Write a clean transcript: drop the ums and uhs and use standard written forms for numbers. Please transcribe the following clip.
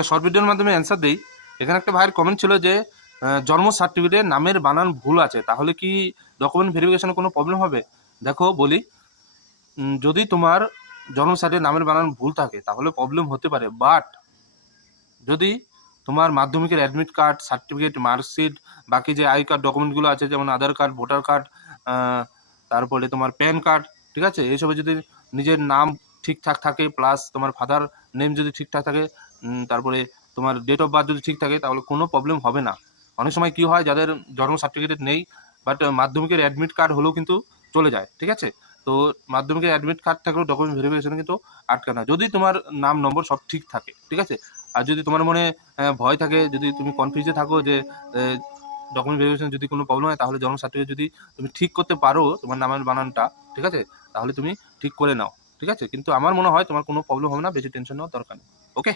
একটা শর্ট ভিডিওর মাধ্যমে অ্যান্সার দিই। এখানে একটা ভাইয়ের কমেন্ট ছিল যে জন্ম সার্টিফিকেটে নামের বানান ভুল আছে, তাহলে কি ডকুমেন্ট ভেরিফিকেশনে কোনো প্রবলেম হবে? দেখো বলি, যদি তোমার জন্ম সার্টিফিকেট নামের বানান ভুল থাকে তাহলে প্রবলেম হতে পারে, বাট যদি তোমার মাধ্যমিকের অ্যাডমিট কার্ড, সার্টিফিকেট, মার্কশিট, বাকি যে আই কার্ড ডকুমেন্টগুলো আছে যেমন আধার কার্ড, ভোটার কার্ড, তারপরে তোমার প্যান কার্ড, ঠিক আছে, এইসবে যদি নিজের নাম ঠিকঠাক থাকে, প্লাস তোমার ফাদার নেম যদি ঠিকঠাক থাকে, তারপরে তোমার ডেট অফ বার্থ যদি ঠিক থাকে, তাহলে কোনো প্রবলেম হবে না। অনেক সময় কি হয়, যাদের জন্ম সার্টিফিকেট নেই বাট মাধ্যমিকের অ্যাডমিট কার্ড হলেও কিন্তু চলে যায়, ঠিক আছে। তো মাধ্যমিকের অ্যাডমিট কার্ড থাকলেও ডকুমেন্ট ভেরিফিকেশন কিন্তু আটকে না, যদি তোমার নাম নম্বর সব ঠিক থাকে, ঠিক আছে। আর যদি তোমার মনে ভয় থাকে, যদি তুমি কনফিউজে থাকো যে ডকুমেন্ট ভেরিফিকেশন যদি কোনো প্রবলেম হয়, তাহলে জন্ম সার্টিফিকেট যদি তুমি ঠিক করতে পারো তোমার নামের বানানটা, ঠিক আছে, তাহলে তুমি ঠিক করে নাও, ঠিক আছে। কিন্তু আমার মনে হয় তোমার কোনো প্রবলেম হবে না, বেশি টেনশন নেওয়ার দরকার নেই। ওকে।